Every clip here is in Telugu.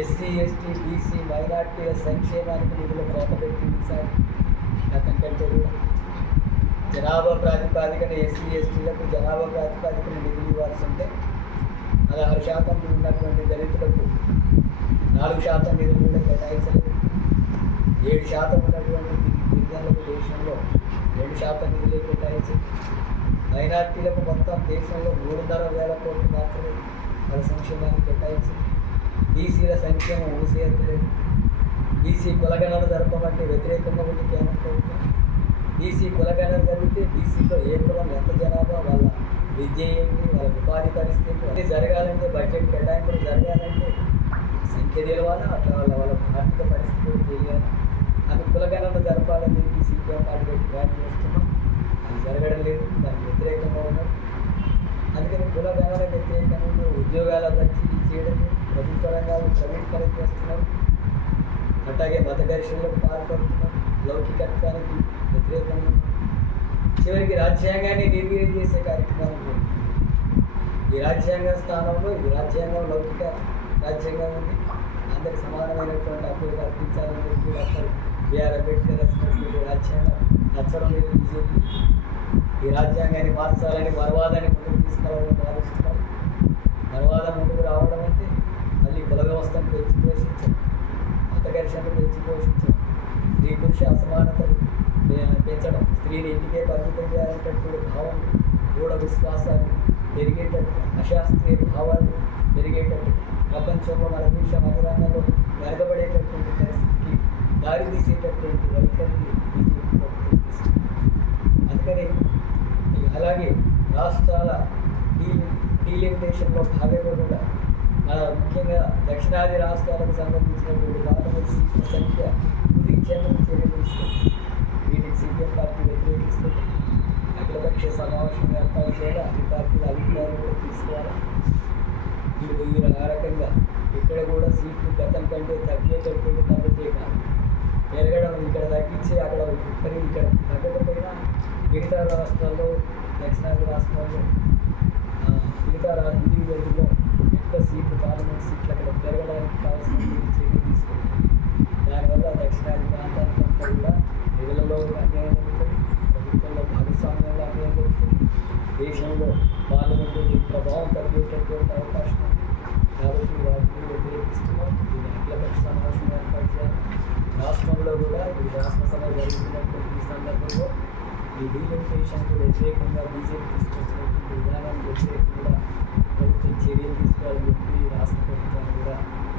ఎస్సీ ఎస్టీ బీసీ మైనార్టీల సంక్షేమానికి నిధులు కోత పెట్టింది సార్. గతం కంటే కూడా. జనాభా ప్రాతిపాదికన ఎస్సీ ఎస్టీలకు జనాభా ప్రాతిపాదికన నిధులు ఇవ్వాల్సి ఉంటే పదహారు శాతం ఉన్నటువంటి దళితులకు నాలుగు శాతం నిధులు కూడా కేటాయించలేదు. ఏడు శాతం ఉన్నటువంటి గిరిజనులకు దేశంలో రెండు శాతం నిధులు కేటాయించింది మైనార్టీలకు మొత్తం దేశంలో మూడున్నర వేల కోట్లు మాత్రమే వాళ్ళ సంక్షేమానికి కేటాయించింది. బీసీల సంక్షేమం ఊసేయట్లేదు బీసీ కులగణన జరపమంటే వ్యతిరేకంగా ఉంది కేంద్ర ప్రభుత్వం. బీసీ కులగణన జరిగితే బీసీలో ఏ కులం ఎంత జనాభా వాళ్ళ విద్య ఏంటి వాళ్ళ ఉపాధి పరిస్థితి అన్నీ జరగాలంటే బడ్జెట్ కేటాయింపులు జరగాలంటే సంఖ్య తెలవాలా అట్లా వాళ్ళ వాళ్ళ ఆర్థిక పరిస్థితులు తెలియాలి? అది కులగణన జరపాలని చెప్పి సీపీఎం పార్టీ డిమాండ్ చేస్తున్నాం. అది జరగడం లేదు దానికి వ్యతిరేకంగా ఉన్నాం. అందుకని కులగణన వ్యతిరేకంగా ఉద్యోగాల భర్తీ చేయడం ప్రభుత్వ రంగాలు ప్రైవేటీకరణ చేస్తున్నారు అట్లాగే మత ఘర్షణలకు పాల్పడుతున్నారు లౌకికత్వానికి వ్యతిరేకంగా చివరికి రాజ్యాంగాన్ని నిర్వీర్యం చేసే కార్యక్రమాలు ఈ రాజ్యాంగ స్థానంలో ఈ రాజ్యాంగం లౌకిక రాజ్యాంగం ఉంది. అందరికి సమానమైనటువంటి హక్కులు కల్పించాలని చెప్పి డాక్టర్ బిఆర్ అంబేద్కర్ రాసినటువంటి రాజ్యాంగం నచ్చడం లేదు బీజేపీ ఈ రాజ్యాంగాన్ని మార్చాలని మరవాదాన్ని ముందుకు తీసుకురావాలని భావిస్తున్నారు మరవాదం ముందుకు రావడం అంటే మళ్ళీ కుల వ్యవస్థను పెంచి పోషించడం మత పెంచి పోషించడం స్త్రీ పురుష అసమానతలు పెంచడం స్త్రీని ఇంటికే పరిమితం చేయాలనేటటువంటి భావం గూఢ విశ్వాసాలు పెరిగేటట్టు అశాస్త్రీయ భావాలు పెరిగేటట్టు ప్రపంచంలో మన దేశ మధురంగంలో వెనకబడేటటువంటి పరిస్థితికి దారి తీసేటటువంటి వైఖరిని బీజేపీ ప్రభుత్వం తీసుకుంది. అందుకని అలాగే రాష్ట్రాల డీ డీలిమిటేషన్లో భాగంగా కూడా మన ముఖ్యంగా దక్షిణాది రాష్ట్రాలకు సంబంధించినటువంటి పార్లమెంట్ సీట్ల సంఖ్య కుదించేందుకు చర్యలు తీసుకుంటుంది వీటికి సీనియర్ పార్టీ వ్యతిరేకిస్తుంది. అఖిలపక్ష సమావేశం ఏర్పాటు చేయాలి అన్ని పార్టీల అధికారులు కూడా తీసుకోవాలి. ఈ రకంగా ఇక్కడ కూడా సీట్లు గతం కంటే తగ్గేటటువంటి పద్ధతే కాదు. పెరగడం ఇక్కడ తగ్గించి అక్కడ ఇక్కడ తగ్గకపోయినా మిగతా రాష్ట్రాల్లో దక్షిణాది రాష్ట్రాల్లో దేశంలో పార్లమెంటు దీని ప్రభావం కలిగేటటువంటి అవకాశం ఉంది. కాబట్టి వాటిని వ్యతిరేకిస్తున్నాం దీన్ని అఖిలపక్ష సమావేశం ఏర్పాటు చేయాలి. రాష్ట్రంలో కూడా ఇది శాసనసభ జరుగుతున్నటువంటి ఈ సందర్భంలో ఈ డీలిమిటేషన్కి వ్యతిరేకంగా బీజేపీ తీసుకొస్తున్నటువంటి విధానానికి వ్యతిరేకంగా ప్రభుత్వం చర్యలు తీసుకోవాలని చెప్పి రాష్ట్ర ప్రభుత్వాన్ని కూడా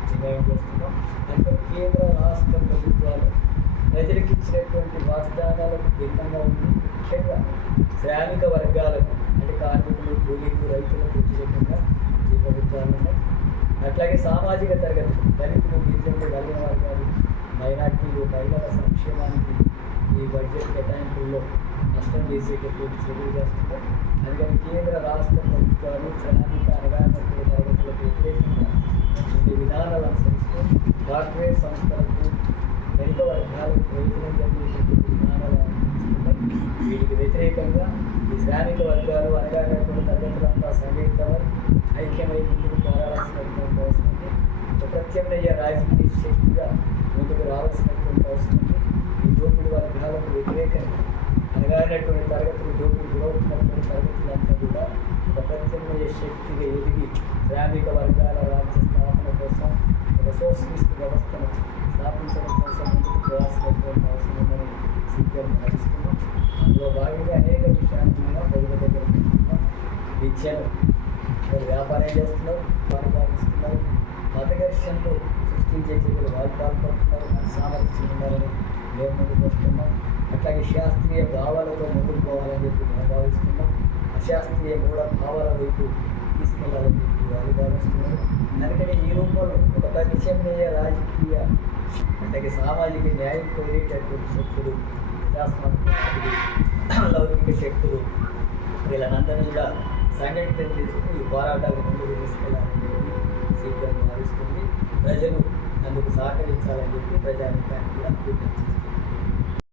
డిమాండ్ చేస్తున్నాం. అంటే కేంద్ర రాష్ట్ర ప్రభుత్వాలు ప్రజలకు ఇచ్చినటువంటి వాగ్దానాలకు భిన్నంగా ఉంది ముఖ్యంగా శ్రామిక వర్గాలకు అంటే కార్మికులు కూలీలు రైతులకు వ్యతిరేకంగా ఈ ప్రభుత్వాలు ఉన్నాయి. అట్లాగే సామాజిక తరగతులు దళితులు గిరిజనులు కలిగిన వర్గాలు మైనార్టీలు మహిళల సంక్షేమానికి ఈ బడ్జెట్ కేటాయింపుల్లో నష్టం చేసేటటువంటి చర్యలు చేస్తున్నాయి అందుకని కేంద్ర రాష్ట్ర ప్రభుత్వాలు శ్రామిక అనగానటువంటి తరగతులకు వ్యతిరేకంగా కొన్ని విధానాలు అనుసరిస్తూ కార్పొరేట్ సంస్థలకు ధనిక వర్గాలకు ప్రయోజనం జరిగేటటువంటి విధానాలు వీటికి వ్యతిరేకంగా ఈ శ్రామిక వర్గాలు అనగానటువంటి తరగతులంతా సంఘటితమై ఐక్యమై ముందుకు పోరాడాల్సినటువంటి అవసరం ఉంది ఒక ప్రత్యామ్నాయ రాజకీయ శక్తిగా ముందుకు రావాల్సినటువంటి అవసరం ఉంది ఈ దోపిడి వర్గాలకు వ్యతిరేకంగా అనగానటువంటి తరగతులు దోపిడి గురవుతున్నటువంటి తరగతులంతా కూడా ఒక ప్రత్యామ్నాయ శక్తిగా ఎదిగి శ్రామిక వర్గాల రాజ్య స్థాపన కోసం ఒక సోషలిస్ట్ వ్యవస్థను స్థాపించడం కోసం ముందుకు పోవాల్సినటువంటి అవసరం సిపిఎం భావిస్తున్నాం అందులో భాగంగా అనేక విషయాలు మీద ప్రజల దగ్గర పెడుతున్నాం విద్యను మీరు వ్యాపారం చేస్తున్నారు పరిపాలిస్తున్నారు మత ఘర్షణలు సృష్టించే చర్యలు వాళ్ళు పాల్పడుతున్నారు మన సామర్థ్యం ఉండాలని మేము ముందుకు వస్తున్నాం అట్లాగే శాస్త్రీయ భావాలతో ముందుకు పోవాలని చెప్పి మేము భావిస్తున్నాం అశాస్త్రీయ మూఢ భావాల వైపు తీసుకెళ్ళాలని చెప్పి వాళ్ళు భావిస్తున్నారు అందుకని ఈ రూపంలో ఒక ప్రత్యామ్నాయ రాజకీయ అంటే సామాజిక న్యాయం కోరేటటువంటి శక్తులు ప్రజాస్వామిక లౌకిక శక్తులు వీళ్ళనందరినీ కూడా సంఘటితం చేసుకుని ఈ పోరాటాలు ముందుకు తీసుకెళ్ళాలని చెప్పి సీపీఎం భావిస్తుంది ప్రజలు అందుకు సహకరించాలని చెప్పి ప్రజానికానికి కూడా అభివృద్ధి చేస్తుంది